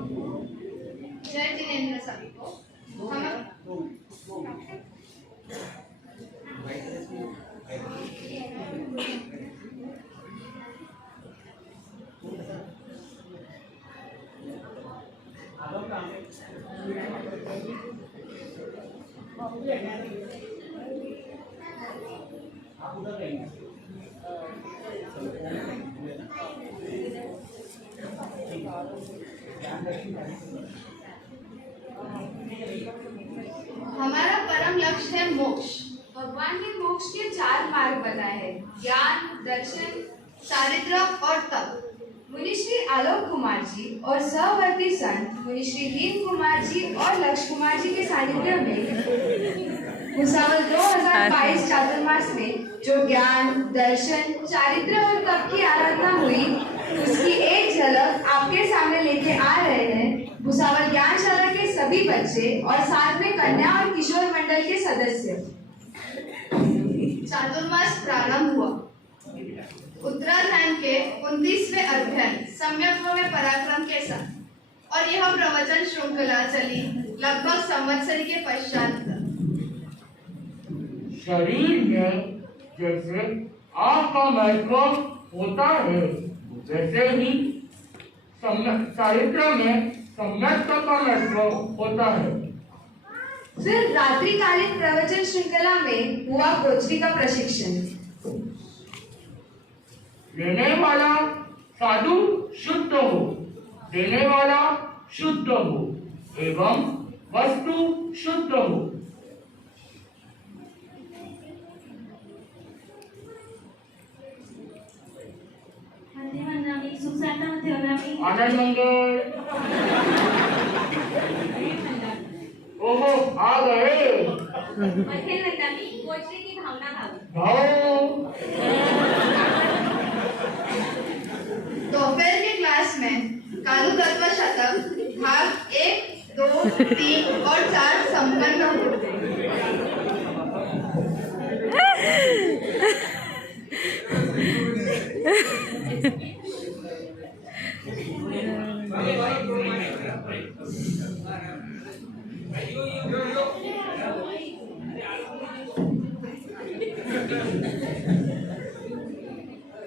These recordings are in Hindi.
जय जिनेंद्र सभी को। हमारा परम लक्ष्य है मोक्ष। भगवान ने मोक्ष के 4 मार्ग बताए हैं, ज्ञान, दर्शन, चारित्र और तप। मुनिश्री आलोक कुमार जी और सहवर्ती संत मुनिश्री हेम कुमार जी और लक्ष्य कुमार जी के सानिध्य में भुसावल 2022 चातुर्मास में जो ज्ञान, दर्शन, चारित्र और तप की आराधना हुई, उसकी एक झलक आपके सामने लेके आ रहे हैं भुसावल ज्ञानशाला के सभी बच्चे और साथ में कन्या और किशोर मंडल के सदस्य। चातुर्मास प्रारंभ हुआ। उत्तरायण के 29वें अध्ययन सम्यक में पराक्रम के साथ और यह प्रवचन श्रृंखला चली लगभग संवत्सरी के पश्चात। शरीर में जैसे आग का महत्व होता है, वैसे ही चारित्र में सम्यक का महत्व होता है। फिर रात्रिकालीन प्रवचन श्रृंखला में हुआ गोचरी का प्रशिक्षण। लेने वाला साधु शुद्ध हो, देने वाला शुद्ध हो एवं वस्तु शुद्ध हो। आनंद मंगल। ओहो, आ गए। गोचरी की भावना भाव दोपहर के क्लास में कालू तत्व शतक भाग 1, 2, 3 और 4 संपन्न हुए।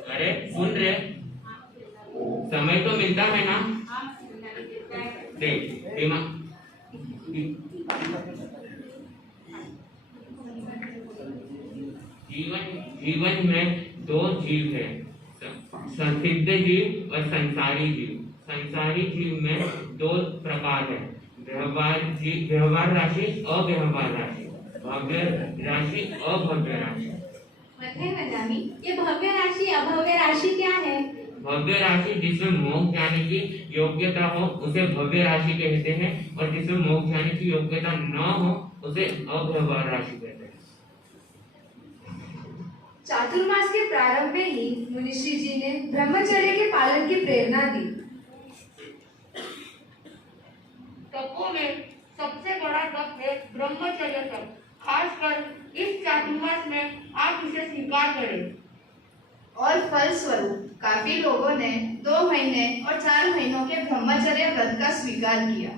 अरे सुन रहे, समय तो मिलता है ना? देख जीवन में 2 जीव है, संसिद्ध जीव और संसारी जीव। संसारी जीव में 2 प्रकार है, व्यवहार राशि, अव्यवहार राशि, भव्य राशि, अभव्य राशि। ये भव्य राशि अभव्य राशि क्या है? भव्य राशि जिसमें मोक्ष जाने की योग्यता हो उसे भव्य राशि कहते हैं, और जिसमें मोक्ष जाने की योग्यता न हो उसे अव्यवहार राशि कहते हैं। चातुर्मास के प्रारंभ में ही मुनिश्री जी ने ब्रह्मचर्य के पालन की प्रेरणा दी। तपों में सबसे बड़ा तप है ब्रह्मचर्य तप। खासकर इस चातुर्मास में आप इसे स्वीकार करें। और फलस्वरूप काफी लोगों ने 2 महीने और 4 महीनों के ब्रह्मचर्य व्रत का स्वीकार किया।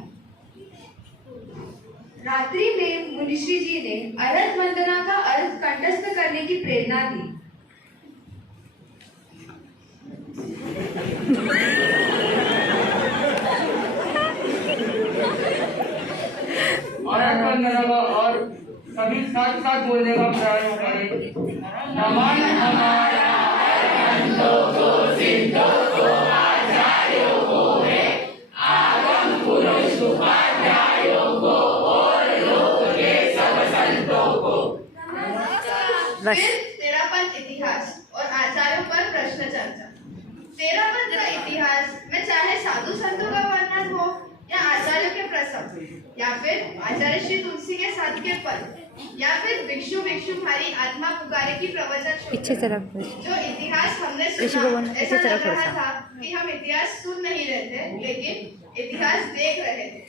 रात्रि में मुनिश्री जी ने अर्थ वंदना का अर्थ कंठस्थ करने की प्रेरणा दी। अर्थ वंदना का और सभी साथ साथ बोलने का प्रयास करें। नमन हमारा फिर तेरापंथ इतिहास और आचार्यों पर प्रश्न चर्चा। तेरापंथ का इतिहास में चाहे साधु संतों का वर्णन हो या आचार्यों के प्रसंग या फिर आचार्य श्री तुलसी के साथ के पद या फिर भिक्षु भिक्षुमारी आत्मा पुकारे की प्रवचन पीछे से रख जो इतिहास हमने सुना, ऐसा लग रहा था कि हम इतिहास सुन नहीं रहे थे लेकिन इतिहास देख रहे थे।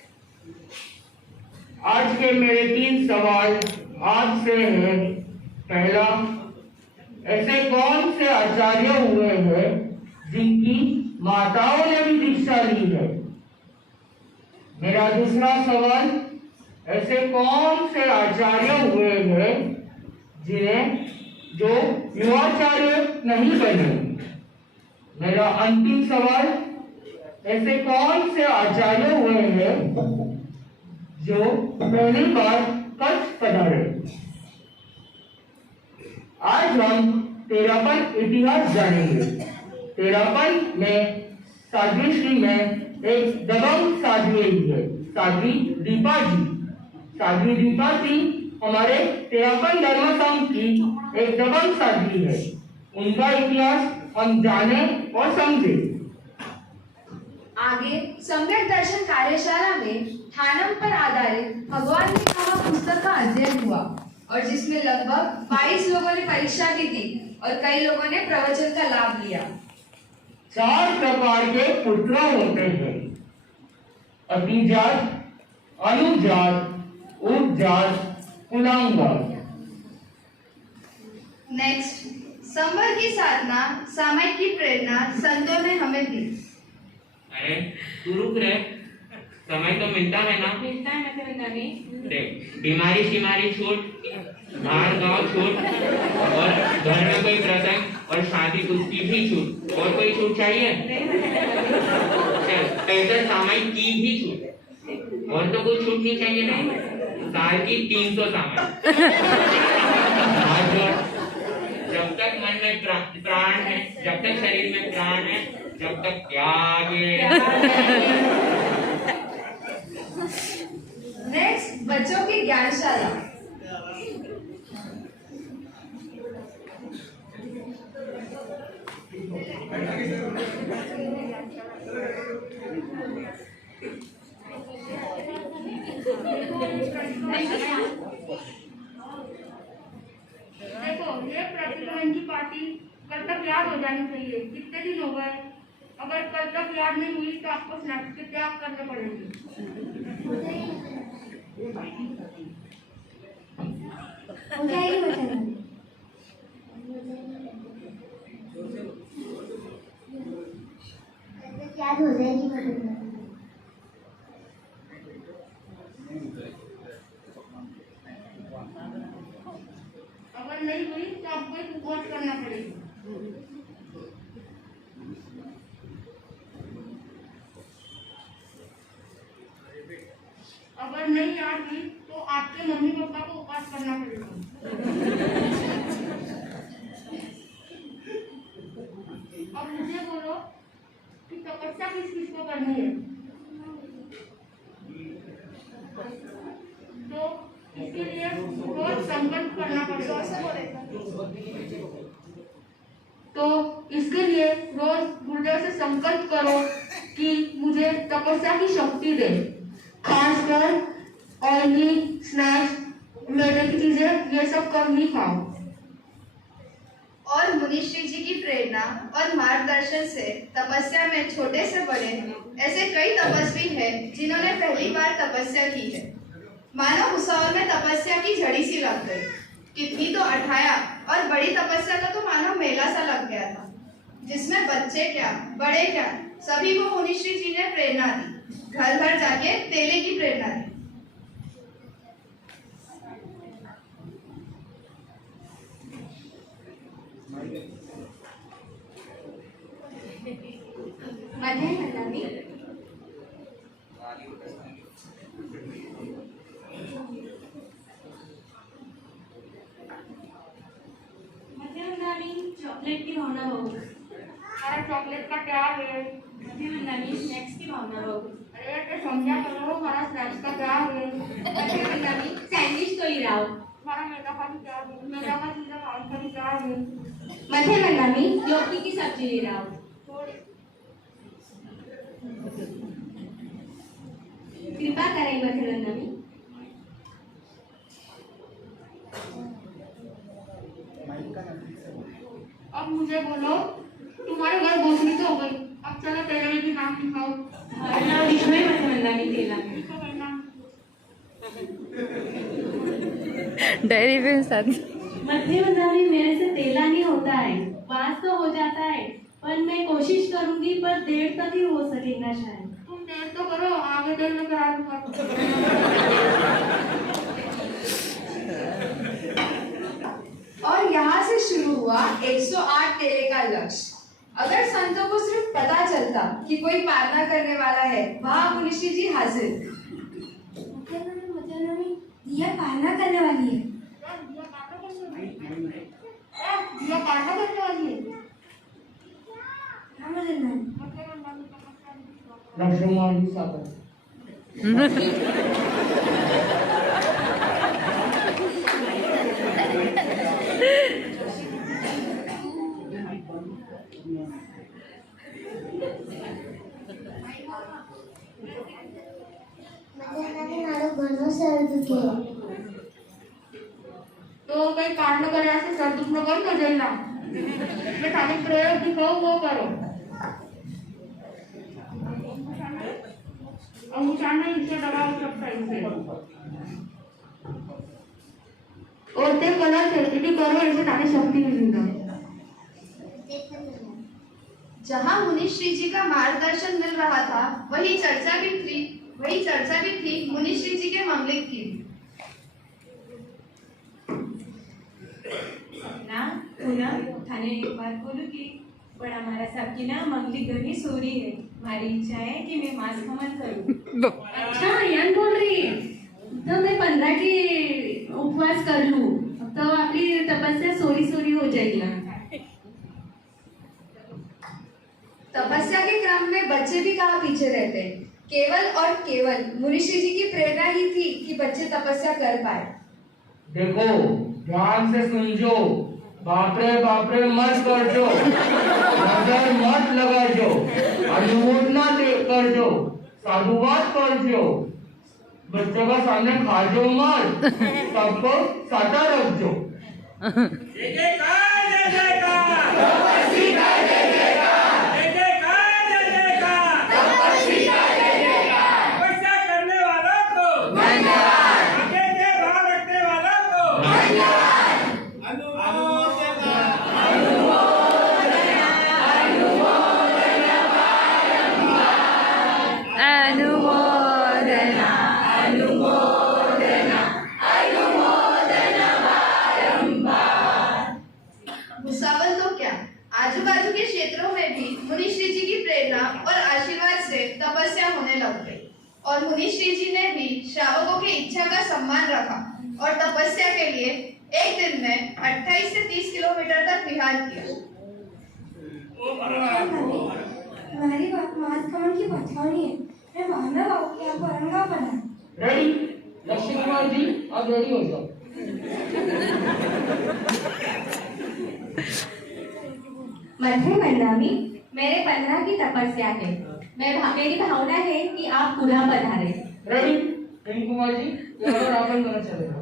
आज के मेरे 3 सवाल आपसे हैं। पहला, ऐसे कौन से आचार्य हुए हैं जिनकी माताओं ने भी दीक्षा ली है? मेरा दूसरा सवाल, ऐसे कौन से आचार्य हुए हैं जिन्हें जो युवाचार्य नहीं बने? मेरा अंतिम सवाल, ऐसे कौन से आचार्य हुए हैं जो पहली बार कच्छ पधारे? आज हम तेरापन इतिहास जानेंगे। तेरापन में साध्वी श्री में एक दबंग साध्वी है, साध्वी दीपा जी। साध्वी दीपा जी हमारे तेरापन धर्म संघ की एक दबंग साध्वी है। उनका इतिहास हम जाने और समझे। आगे सम्यक दर्शन कार्यशाला में थानम पर आधारित भगवान ने कहा पुस्तक का अध्ययन हुआ और जिसमें लगभग 22 लोगों ने परीक्षा की थी और कई लोगों ने प्रवचन का लाभ लिया। 4 प्रकार के पुत्र होते हैं, अभिजात, अनुजात, उपजात, कुलांगार। नेक्स्ट, संवर की साधना, सामायिक की प्रेरणा संतों ने हमें दी। अरे तू रुक रे, समय तो मिलता है ना? मिलता है मथुरंदानी। देख, बीमारी शिमारी छूट, बाहर गाँव छूट, और घर में कोई प्रसंग और शादी उसकी भी छूट। और कोई छूट चाहिए? चल, पैदल सामायिक की भी छूट। और तो कुछ छूट नहीं चाहिए ना? साल की 300 सामायिक। हाथ जोड़। जब तक मन में प्राण है, जब तक शरीर में प्राण है, जब तक त्याग है। नेक्स्ट, बच्चों की ज्ञानशाला। देखो, ये प्रतिबंध की पार्टी कल तक याद हो जानी चाहिए। कितने दिन हो गए? अगर कल तक याद नहीं हुई तो आपको स्नैक्स के त्याग करने पड़ेंगे। हो जाएगी याद हो जाएगी। अगर नहीं हुई तो आपको एक उपवास करना पड़ेगा। अगर नहीं याद हुई तो आपके मम्मी पापा को उपवास करना पड़ेगा। अब मुझे बोलो कि तपस्या किस किस को करनी है? तो इसके लिए रोज संकल्प करना पड़ेगा। तो इसके लिए रोज गुरुदेव से संकल्प करो कि मुझे तपस्या की शक्ति दे। खासकर ऑयली स्नैक्स, मैदे की चीजें, ये सब कम नहीं खाओ। और मुनिश्री जी की प्रेरणा और मार्गदर्शन से तपस्या में छोटे से बड़े ऐसे कई तपस्वी हैं जिन्होंने पहली बार तपस्या की है। मानो भुसावल में तपस्या की झड़ी सी लग गई। कितनी तो अठाया और बड़ी तपस्या का तो मानो मेला सा लग गया था, जिसमें बच्चे क्या बड़े क्या सभी को मुनिश्री जी ने प्रेरणा दी। घर घर जाके तेले की प्रेरणा दी। चॉकलेट की भावना बहू। अरे चॉकलेट का क्या है? स्नैक्स की भावना बहू। अरे तो समझा करो, हमारा स्नैक्स का क्या है? सैंडविच तो ही रहा हो। हमारा मैदा का भी क्या है? मैदा का चीज़ें खाने का भी क्या है? मथे मंगामी लौकी की सब्जी ले रहा हो। कृपा करें मथे मंगामी। अब मुझे बोलो, तुम्हारे घर गोसनी तो हो गई, अब चलो तेरे में भी नाम लिखाओ। नाम लिखवाई मथे मंगामी तेला। लिखो भाई नाम। डायरी पे साथ मथे मंगामी मेरे से तेला नहीं होता है, वास तो हो जाता है, पर मैं कोशिश करूंगी, पर देर तक ही हो सकेगा शायद। तुम तेज तो करो, आगे देर में करा दूंगा। और यहाँ से शुरू हुआ 108 टेले का लक्ष्य। अगर संतों को सिर्फ पता चलता कि कोई पारना करने वाला है, वहाँ मुनिश्री जी हाजिर। दिया पालना करने वाली है। दिया पालना करने वाली है। लक्ष्मण जी सागर। तो काही काढणं करे असं सर दुखणं बंद हो जाईल ना. मी खाली प्रयोग दिखाऊ वो करो. अंगूठाना इसे दबा सकता इसे. और ते कलर से इसी करो इसे ताकि शक्ति मिलेगा. जहाँ मुनिश्री जी का मार्गदर्शन मिल रहा था, वही चर्चा भी थी मुनिश्री जी के मंगलिक की। ना पूनम, थाने एक बात बोलूं कि पर हमारा सबकी ना मंगली घनी सोरी है। हमारी इच्छा है कि मैं मांस खमन करूं। अच्छा यान बोल रही है, तो मैं 15 की उपवास कर लूं, तो आपकी तपस्या सोरी सोरी हो जाएगी। तपस्या के क्रम में बच्चे भी कहाँ पीछे रहते। केवल और केवल मुनिश्री जी की प्रेरणा ही थी कि बच्चे तपस्या कर पाए। देखो ध्यान से सुनजो, बाप रे मत कर जो, नजर मत लगा जो, अनुमोदना कर जो, साधुवाद कर जो, बच्चों का सामने खा जो मत, सबको साटा रख जो। भुसावल तो क्या, आजू बाजू के क्षेत्रों में भी मुनिश्री जी की प्रेरणा और आशीर्वाद से तपस्या होने लग गई। और मुनिश्री जी ने भी श्रावकों की इच्छा का सम्मान रखा और तपस्या के लिए एक दिन में 28 से 30 किलोमीटर तक विहार किया। हमारी मांस खमन की बचवानी है। मैं भावना बाबू की आपको औरंगाबाद पढ़ा। रेडी? लक्ष्मण कुमार जी आप रेडी हो जाओ। मध्य मंडामी, मेरे 15 की तपस्या है। मेरी भावना है कि आप पुनः पधारे। रेडी? प्रेम कुमार जी यहाँ पर आपन दोनों चलेगा।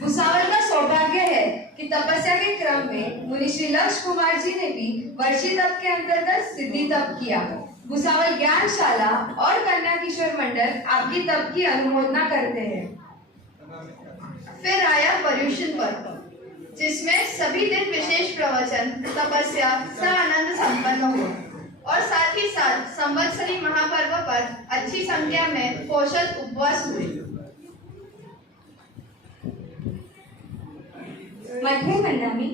भुसावल का सौभाग्य है कि तपस्या के क्रम में मुनिश्री लक्ष्य कुमार जी ने भी वर्षी तप के अंतर्गत सिद्धि तप किया। भुसावल ज्ञानशाला और कन्या किशोर मंडल आपकी तप की अनुमोदना करते हैं। फिर आया पर्युषण पर्व, जिसमें सभी दिन विशेष प्रवचन, तपस्या सा आनंद संपन्न हुआ और साथ ही साथ संवत्सरी महापर्व पर अच्छी संख्या में पोषक उपवास हुए। मध्य मंडामी,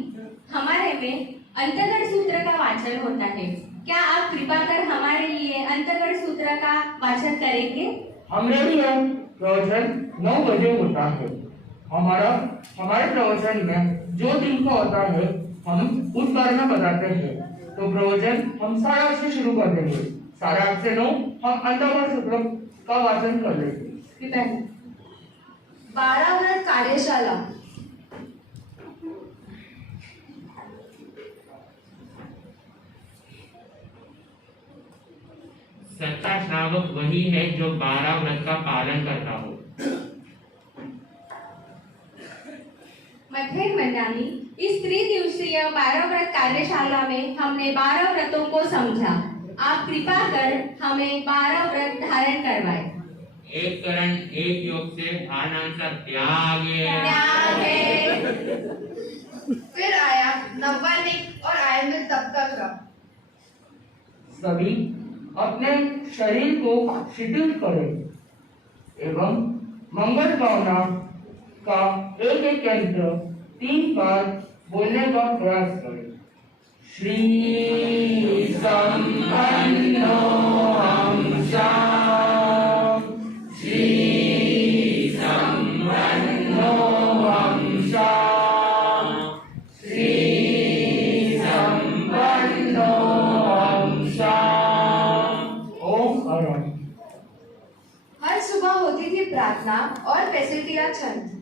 हमारे में अंतर्गत सूत्र का वाचन होता है। क्या आप कृपा कर हमारे लिए अंतर्गत सूत्र का वाचन करेंगे? हम रेडी हैं। प्रवचन 9 बजे होता है। हमारे प्रवचन में जो दिन का होता है हम उस बारे में बताते हैं। तो प्रवचन हम 8:30 से शुरू कर देंगे। 8:30 से 9 हम अंतर्गत सूत्र का वाचन कर लेंगे। 12 व्रत कार्यशाला। सच्चा श्रावक वही है जो 12 व्रत का पालन करता हो। मध्य मंडामी, इस 3 दिवसीय 12 व्रत कार्यशाला में हमने 12 व्रतों को समझा। आप कृपा कर हमें 12 व्रत धारण करवाएं। एक करण एक योग से भानांसा त्याग है। फिर आया नववार्णिक और आयनिक तप का क्रम। सभी अपने शरीर को शिथिल करें एवं मंगल भावना का एक एक यंत्र 3 बार बोलने का प्रयास करें। श्री संपन्नो हमसा, श्री संपन्नो हमसा, श्री संपन्नो हमसा। ओम अरुण। हर सुबह होती थी प्रार्थना और पैसेटिया छंद।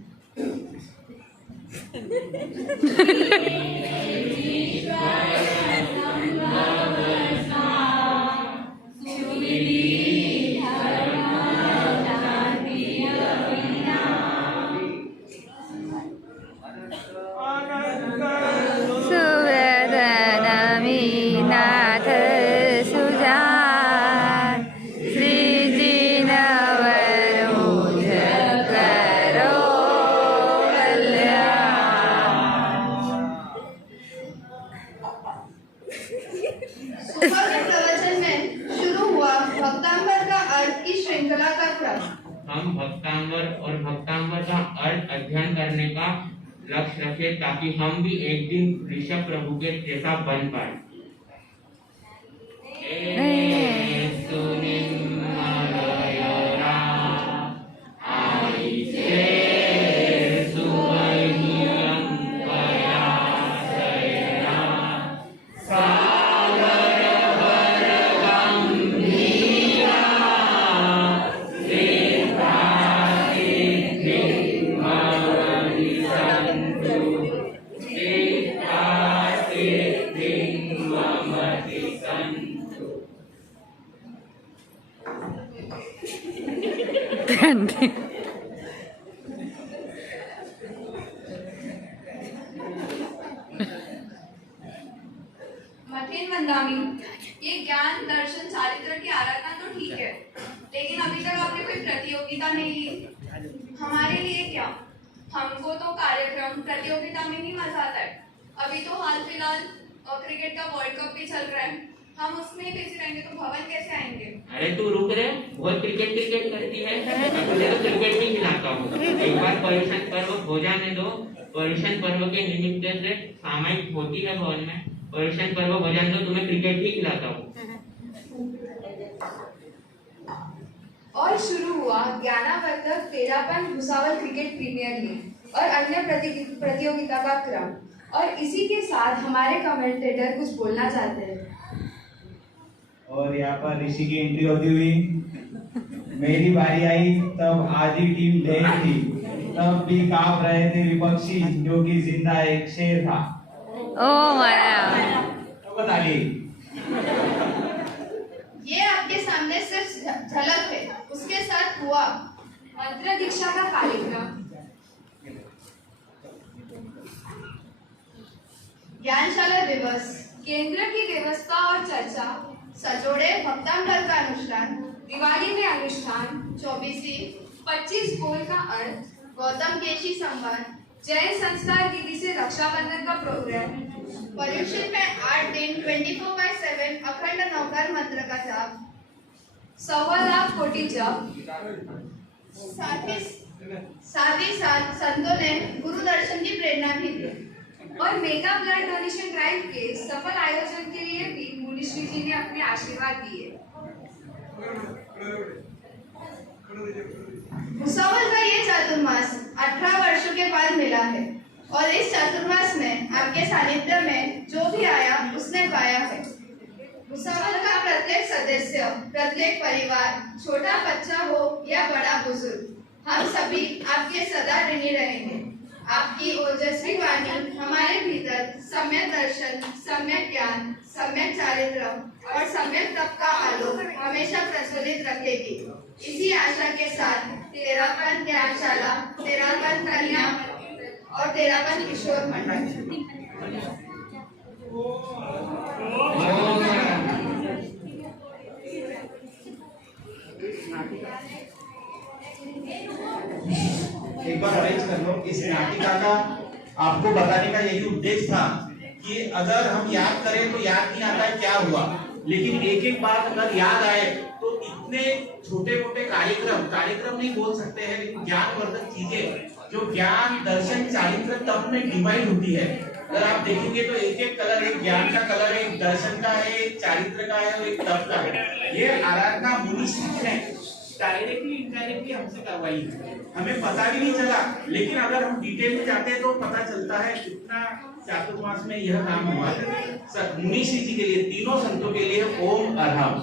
सुवदनमीनाथ सुजान, श्रीजिनवरोध करो सुबह के प्रवचन में शुरू हुआ भक्तांबर का अर्थ की श्रृंखला का क्रम। हम भक्तांबर और भक्तांबर का अर्थ अध्ययन करने का लक्ष्य रखें ताकि हम भी एक दिन ऋषभ प्रभु के जैसा बन पाए। मथिन वंदामी, ये ज्ञान दर्शन चारित्र की आराधना तो ठीक है, लेकिन अभी तक आपने कोई प्रतियोगिता नहीं ली। हमारे लिए क्या, हमको तो कार्यक्रम प्रतियोगिता में ही मजा आता है। अभी तो हाल फिलहाल क्रिकेट का वर्ल्ड कप भी चल रहा है, हम उसमें ही बिजी रहेंगे तो भवन कैसे आएंगे? अरे तू रुक रे, वो क्रिकेट करती है, मैं तो क्रिकेट भी खिलाता हूँ। एक बार पर्युषण पर्व हो जाने दो, पर्युषण पर्व के निमित्त से सामायिक होती है भवन में, पर्युषण पर्व हो जाने दो, तुम्हें क्रिकेट ही खिलाता हूँ। और शुरू हुआ ज्ञानावर्धक तेरापन भुसावल क्रिकेट प्रीमियर लीग और अन्य प्रतियोगिता का क्रम। और इसी के साथ हमारे कमेंटेटर कुछ बोलना चाहते हैं। और यहाँ पर ऋषि की एंट्री होती हुई मेरी बारी आई, तब आधी टीम डेड थी, तब भी कांप रहे थे विपक्षी, जो कि जिंदा एक शेर था। ओ माया। तो बता ली। ये आपके सामने सिर्फ झलक है, उसके साथ हुआ मंत्र दीक्षा का कार्यक्रम, ज्ञानशाला दिवस, केंद्र की व्यवस्था और चर्चा, सजोड़े भक्तांबर का अनुष्ठान, दिवाली में अनुष्ठान, 24वीं 25 बोल का अर्थ, गौतम केशी संवाद, जैन संस्कार दीदी से रक्षाबंधन का प्रोग्राम, पर्युषण में 8 दिन 24/7 अखंड नवकार मंत्र का जाप, 1.25 लाख कोटि जप, साथ ही साथ संतों ने गुरु दर्शन की प्रेरणा भी दी। और मेगा ब्लड डोनेशन ड्राइव के सफल आयोजन के लिए भी मुनिश्री जी ने अपने आशीर्वाद दिए। भुसावल का ये चातुर्मास 18 वर्षों के बाद मिला है और इस चातुर्मास में आपके सानिध्य में जो भी आया उसने पाया है। भुसावल का प्रत्येक सदस्य, प्रत्येक परिवार, छोटा बच्चा हो या बड़ा बुजुर्ग, हम सभी आपके सदा ऋणी रहेंगे। आपकी ओजस्वी वाणी हमारे भीतर सम्यक दर्शन, सम्यक ज्ञान, सम्यक चारित्र और सम्यक तप का आलोक हमेशा प्रज्वलित रखेगी। इसी आशा के साथ तेरापन ज्ञानशाला, तेरापन कन्या और तेरापन किशोर मंडल। एक बार अरेंज कर लो। इस नाटिका का आपको बताने का यही उद्देश्य था कि अगर हम याद करें तो याद नहीं आता क्या हुआ, लेकिन एक एक बात अगर याद आए तो इतने छोटे मोटे कार्यक्रम नहीं बोल सकते हैं, लेकिन ज्ञानवर्धक चीजें जो ज्ञान दर्शन चारित्र तप में डिवाइड होती है। अगर आप देखेंगे तो एक एक कलर, एक ज्ञान का कलर है, एक दर्शन का है, एक चारित्र का है और एक तप का है। ये आराधना मुनि ने डायरेक्टली इनडायरेक्टली हमसे करवाई है, हमें पता भी नहीं चला, लेकिन अगर हम डिटेल में जाते हैं तो पता चलता है कितना चातुर्मास में यह काम हुआ है। मुनि जी के लिए, तीनों संतों के लिए ओम अरहम।